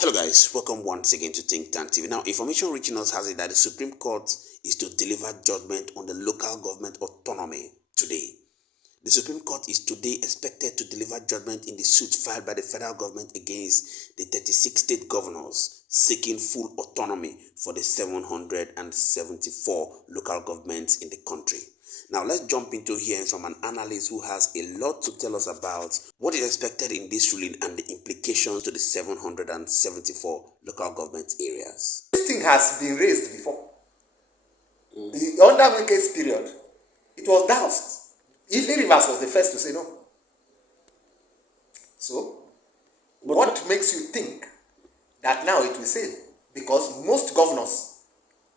Hello guys, welcome once again to Think Tank TV. Now, information reaching us has it that the Supreme Court is to deliver judgment on the local government autonomy today. The Supreme Court is today expected to deliver judgment in the suit filed by the federal government against the 36 state governors seeking full autonomy for the 774 local governments in the country. Now, let's jump into hearing from an analyst who has a lot to tell us about what is expected in this ruling and the implications to the 774 local government areas. This thing has been raised before. Under Wike's period, it was doused. Evening Rivers was the first to say no. So, what makes you think that now it will sail? Because most governors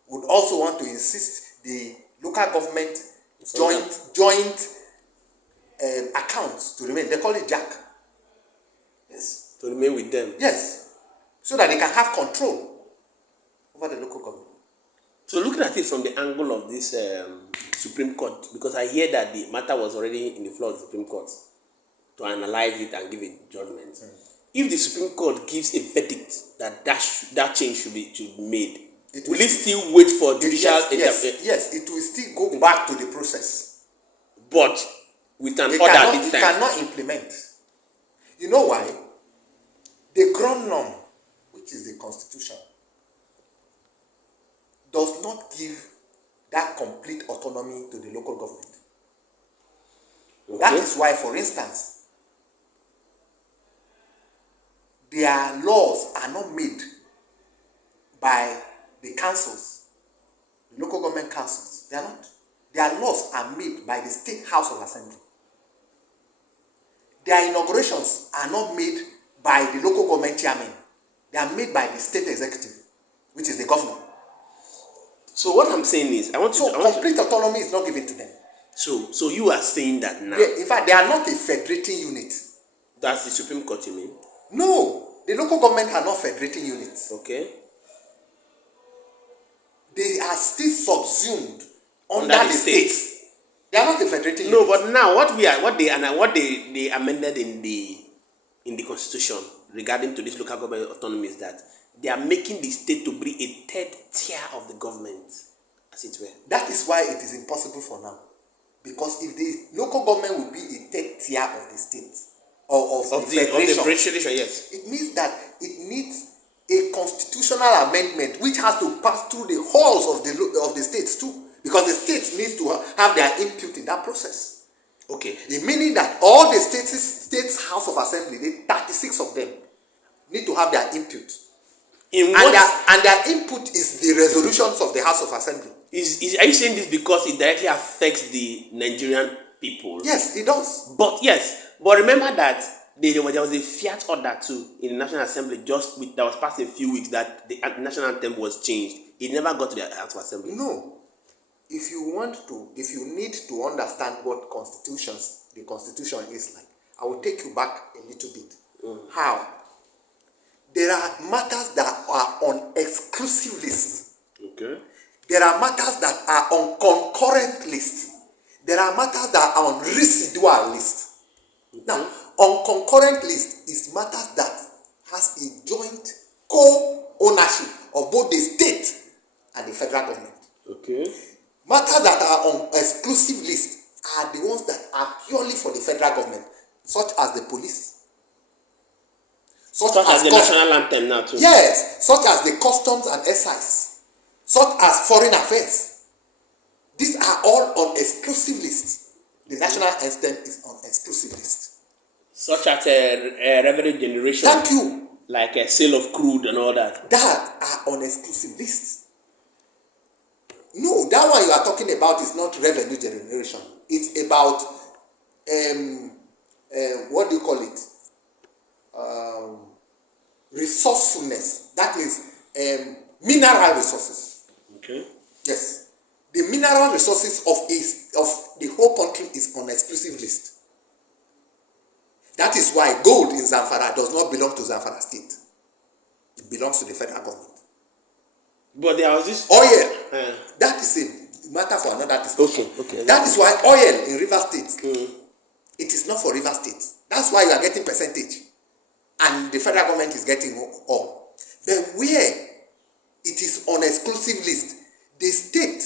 would also want to insist the local government joint accounts to remain. They call it JAC. Yes. To remain with them. Yes. So that they can have control over the local government. So looking at it from the angle of this Supreme Court, because I hear that the matter was already in the floor of the Supreme Court to analyze it and give a judgment. If the Supreme Court gives a verdict that change should be made, will it still wait for judicial intervention? Yes, it will still go back to the process. But with an order this time. It cannot implement. You know why? The ground norm, which is the Constitution, does not give that complete autonomy to the local government. Okay. That is why, for instance, their laws are not made by the councils, the local government councils. They are not. Their laws are made by the State House of Assembly. Their inaugurations are not made by the local government chairman. They are made by the state executive, which is the governor. So what I'm saying is, complete autonomy is not given to them. So you are saying that now? In fact, they are not a federating unit. That's the Supreme Court, you mean? No, the local government are not federating units. Okay. They are still subsumed under the states. They are not a federating unit. No, but now what they amended in the Constitution regarding to this local government autonomy is that they are making the state to be a third tier of the government, as it were. That is why it is impossible for now. Because if the local government will be a third tier of the state, or of the federation, yes, it means that it needs a constitutional amendment which has to pass through the halls of the states too. Because the states need to have their input in that process. Okay. Meaning that all the states House of Assembly, the 36 of them, need to have their input. And their input is the resolutions of the House of Assembly. Are you saying this because it directly affects the Nigerian people? Yes, it does. But remember that there was a fiat order too in the National Assembly that was passed in a few weeks that the national anthem was changed. It never got to the House of Assembly. No. If you need to understand what the Constitution is like, I will take you back a little bit. How? There are matters that are on exclusive list. Okay. There are matters that are on concurrent list. There are matters that are on residual list. Okay. Now, on concurrent list is matters that has a joint co-ownership of both the state and the federal government. Okay. Matters that are on exclusive list are the ones that are purely for the federal government, such as the police. Such as the national anthem now too. Yes, such as the customs and excise, such as foreign affairs. These are all on exclusive list. The national anthem is on exclusive list. Such as revenue generation. Thank you. Like a sale of crude and all that. That are on exclusive list. No, that one you are talking about is not revenue generation. It's about what do you call it? Resourcefulness. That is mineral resources. Okay. Yes. The mineral resources of the whole country is on exclusive list. That is why gold in Zamfara does not belong to Zamfara state. It belongs to the federal government. But there was this oil. That is a matter for another discussion. Okay. That is why oil in River State, it is not for River State. That's why you are getting percentage. And the federal government is getting all. But where it is on exclusive list, the state,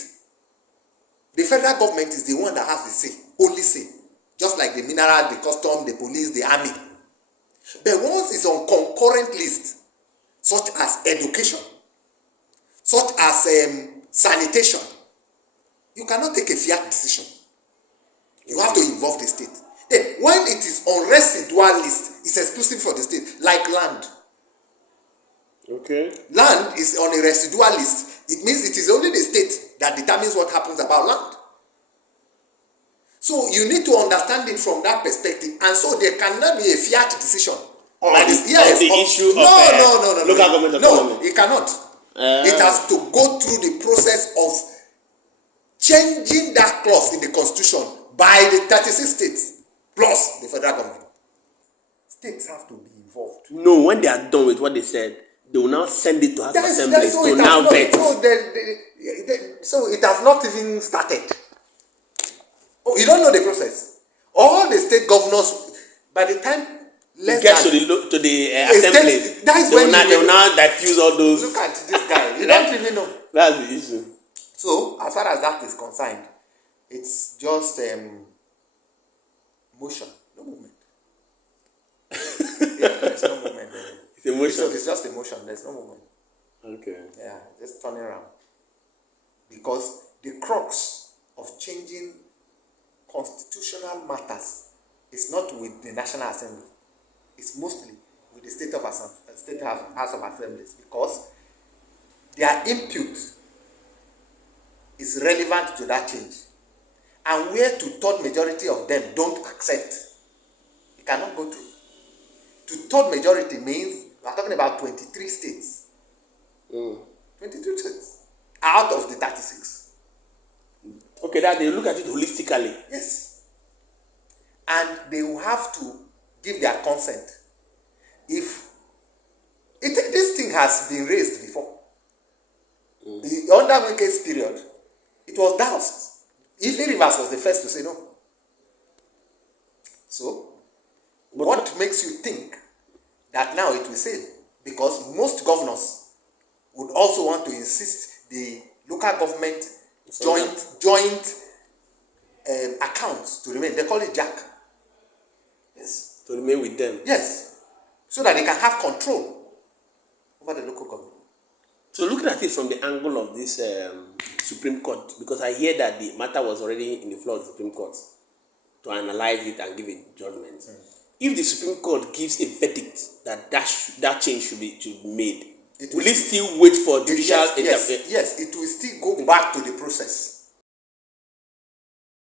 the federal government is the one that has the say, only say. Just like the mineral, the custom, the police, the army. But once it's on concurrent list, such as education, such as sanitation, you cannot take a fiat decision. You have to involve the state. Then when it is on residual list, it's exclusive for the state, like land. Okay. Land is on a residual list. It means it is only the state that determines what happens about land. So you need to understand it from that perspective, and so there cannot be a fiat decision on the issue of local government autonomy. No, it cannot. It has to go through the process of changing that clause in the constitution by the 36 states plus the federal government. States have to be involved. No, when they are done with what they said, they will now send it to House of Assembly to now vet. So it has not even started. Oh, you don't know the process. All the state governors, by the time it gets to the assembly, they will now diffuse all those. Look at this guy. You don't even know. That's the issue. So, as far as that is concerned, it's just motion, no movement. There's no movement there. It's emotion. It's just emotion. There's no movement. Okay. Yeah, just turning around. Because the crux of changing constitutional matters is not with the National Assembly. It's mostly with the State House of Assemblies, because their input is relevant to that change. And where two-third majority of them don't accept, it cannot go through. Two-third majority means we are talking about 23 states. 23 states out of the 36. Okay, that they look at it holistically. Yes. And they will have to give their consent. If this thing has been raised before, under Wike's period, it was doused. Ify Rivers was the first to say no. So, what makes you think that now it will sail? Because most governors would also want to insist the local government joint accounts to remain. They call it JAC. Yes. To remain with them. Yes. So that they can have control over the local government. So looking at it from the angle of this Supreme Court, because I hear that the matter was already in the floor of the Supreme Court to analyze it and give a judgment. If the Supreme Court gives a verdict that change should be made, will it still wait for judicial intervention? Yes, it will still go back to the process.